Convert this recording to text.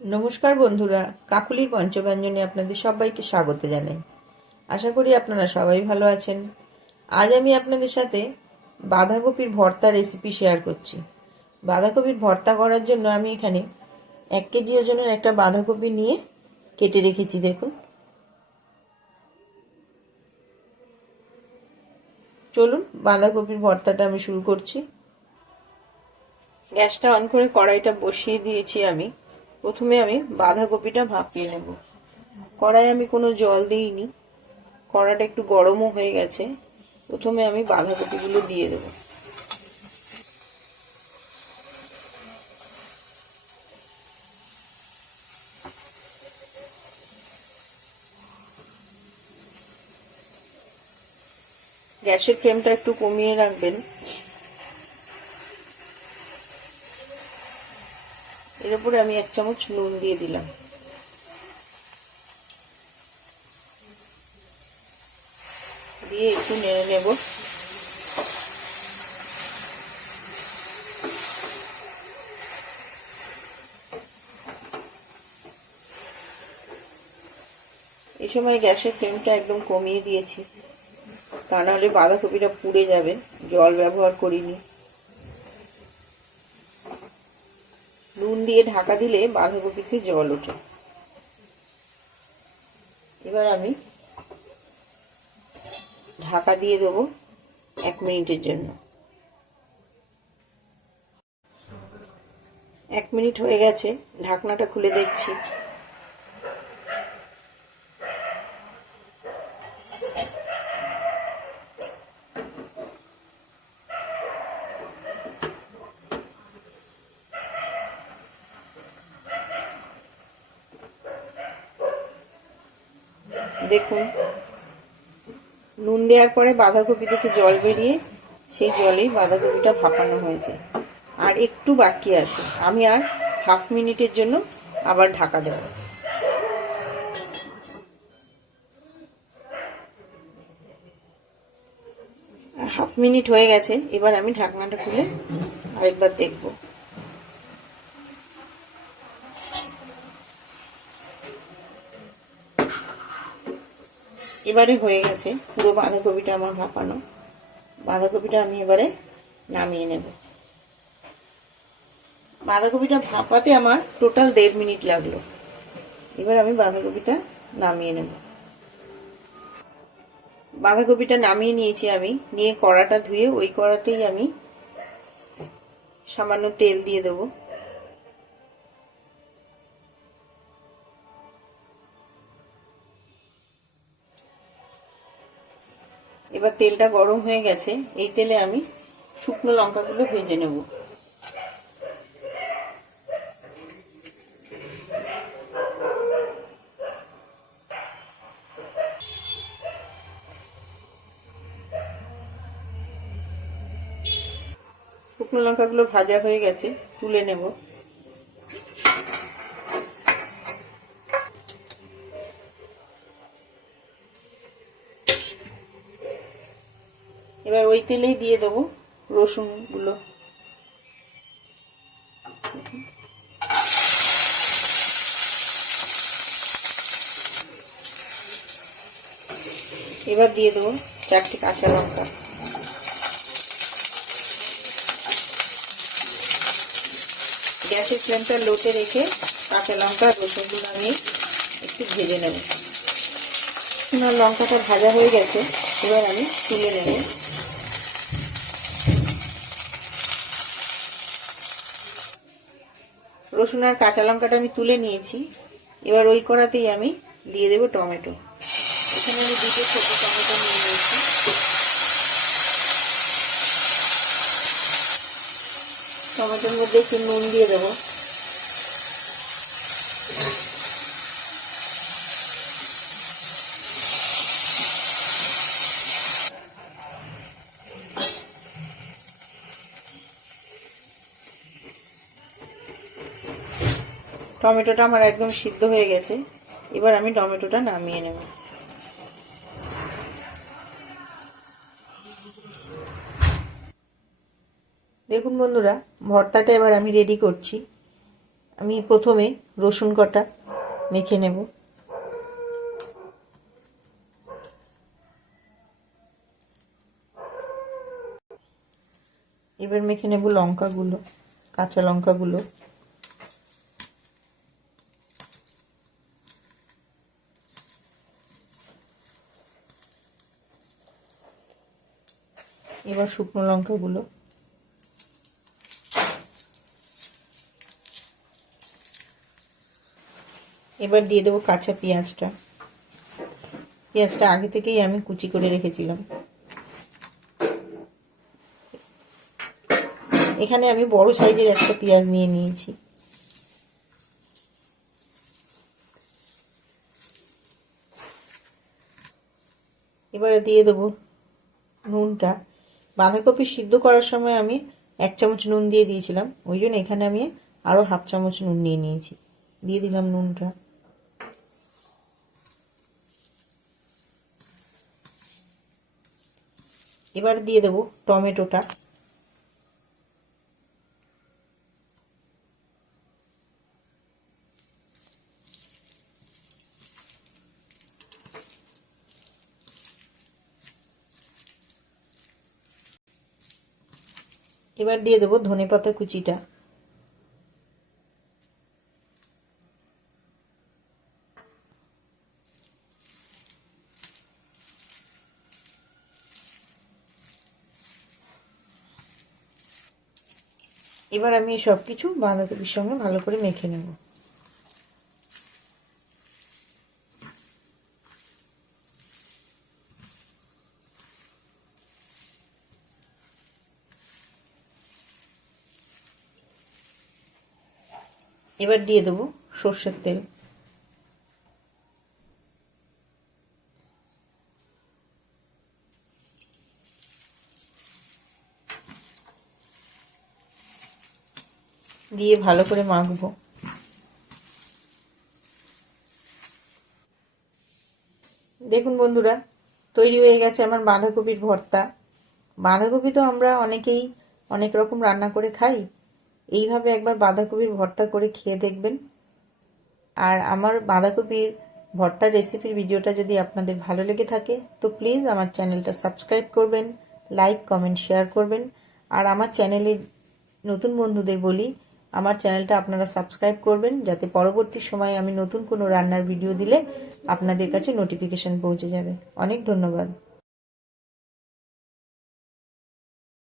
নমস্কার বন্ধুরা, কাকুলির পঞ্চব্যঞ্জনে আপনাদের সবাইকে স্বাগত জানাই। আশা করি আপনারা সবাই ভালো আছেন। আজ আমি আপনাদের সাথে বাঁধাকপির ভর্তা রেসিপি শেয়ার করছি। বাঁধাকপির ভর্তা করার জন্য আমি এখানে 1 কেজি ওজনের একটা বাঁধাকপি নিয়ে কেটে রেখেছি। দেখুন, চলুন বাঁধাকপির ভর্তাটা আমি শুরু করছি। গ্যাসটা অন করে কড়াইটা বসিয়ে দিয়েছি। প্রথমে আমি বাঁধাকপিটা ভাপিয়ে নেব। কড়াই আমি কোনো জল দিইনি, কড়াটা একটু গরমও হয়ে গেছে। প্রথমে আমি বাঁধাকপিগুলো দিয়ে দেব। গ্যাসের ফ্লেমটা একটু কমিয়ে রাখবেন। এর উপরে আমি 1 চামচ নুন দিয়ে দিলাম। দিয়ে একটু নেড়ে নেব। এই সময় গ্যাসের ফ্লেমটা একদম কমিয়ে দিয়েছি, তা নাহলে বাঁধাকপিটা পুড়ে যাবে। জল ব্যবহার করিনি। নুন দিয়ে ঢাকা দিলে বাঁধাকপিতে জল ওঠে। এবার আমি ঢাকা দিয়ে দেবো 1 মিনিটের জন্য। 1 মিনিট হয়ে গেছে, ঢাকনাটা খুলে দেখছি। দেখুন, নুন দেওয়ার পরে বাঁধাকপি থেকে জল বেরিয়ে সেই জলেই বাঁধাকপিটা ভাপানো হয়েছে। আর একটু বাকি আছে, আমি আর 1/2 মিনিটের জন্য আবার ঢাকা দেব। 1/2 মিনিট হয়ে গেছে। এবার আমি ঢাকনাটা খুলে আরেকবার দেখব। এবারে হয়ে গেছে, পুরো বাঁধাকপিটা আমার ভাপানো। বাঁধাকপিটা আমি এবারে নামিয়ে নেব। বাঁধাকপিটা ভাপাতে আমার টোটাল 1.5 মিনিট লাগলো। এবার আমি বাঁধাকপিটা নামিয়ে নেব। বাঁধাকপিটা নামিয়ে নিয়েছি। আমি নিয়ে কড়াটা ধুয়ে ওই কড়াতেই আমি সামান্য তেল দিয়ে দেব। এবার তেলটা গরম হয়ে গেছে, এই তেলে আমি শুকনো লঙ্কাগুলো ভেজে নেব। শুকনো লঙ্কাগুলো ভাজা হয়ে গেছে, তুলে নেব। এবার ওই তেলেই দিয়ে দেবো রসুনগুলো। এবার দিয়ে দেবো 4টে কাঁচা লঙ্কা। গ্যাসের ফ্লেমটা লোতে রেখে কাঁচা লঙ্কা রসুনগুলো আমি একটু ভেজে নেব। লঙ্কাটা ভাজা হয়ে গেছে, এবার আমি তুলে নেব। রসুন আর কাঁচা লঙ্কাটা আমি তুলে নিয়েছি। এবার ওই কড়াতেই আমি দিয়ে দেব টমেটো। এখানে আমি 2টে ছোট টমেটো নিয়ে নিয়েছি। টমেটোর মধ্যে একটু নুন দিয়ে দেবো। টমেটোটা আমার একদম সিদ্ধ হয়ে গেছে। এবার আমি টমেটোটা নামিয়ে নেব। দেখুন বন্ধুরা, ভর্তাটা এবার আমি রেডি করছি। আমি প্রথমে রসুন কটা মেখে নেব। এবার মেখে নেব লঙ্কাগুলো, কাঁচা লঙ্কাগুলো। এবার শুকনো লঙ্কাগুলো, এবার দিয়ে দেবো কাঁচা পেঁয়াজটা। পেঁয়াজটা আগে থেকেই আমি কুচি করে রেখেছিলাম। এখানে আমি বড় সাইজের একটা পেঁয়াজ নিয়ে নিয়েছি। এবারে দিয়ে দেবো নুনটা। বাঁধাকপি সিদ্ধ করার সময় আমি 1 চামচ নুন দিয়ে দিয়েছিলাম, ওই জন্য এখানে আমি আরও 1/2 চামচ নুন নিয়ে নিয়েছি। দিয়ে দিলাম নুনটা। এবার দিয়ে দেবো টমেটোটা। এবার দিয়ে দেবো ধনেপাতা কুচিটা। এবার আমি সব কিছু বাঁধাকপির সঙ্গে ভালো করে মেখে নেব। এবার দিয়ে দেবো সর্ষের তেল। দিয়ে ভালো করে মাখবো। দেখুন বন্ধুরা, তৈরি হয়ে গেছে আমার বাঁধাকপির ভর্তা। বাঁধাকপি তো আমরা অনেকেই অনেক রকম রান্না করে খাই, এইভাবে একবার বাঁধাকপির ভর্তা করে খেয়ে দেখবেন। আর আমার বাঁধাকপির ভর্তার রেসিপির ভিডিওটা যদি আপনাদের ভালো লেগে থাকে তো প্লিজ আমার চ্যানেলটা সাবস্ক্রাইব করবেন, লাইক কমেন্ট শেয়ার করবেন। আর আমার চ্যানেলে নতুন বন্ধুদের বলি, আমার চ্যানেলটা আপনারা সাবস্ক্রাইব করবেন, যাতে পরবর্তী সময়ে আমি নতুন কোনো রান্নার ভিডিও দিলে আপনাদের কাছে নোটিফিকেশন পৌঁছে যাবে। অনেক ধন্যবাদ।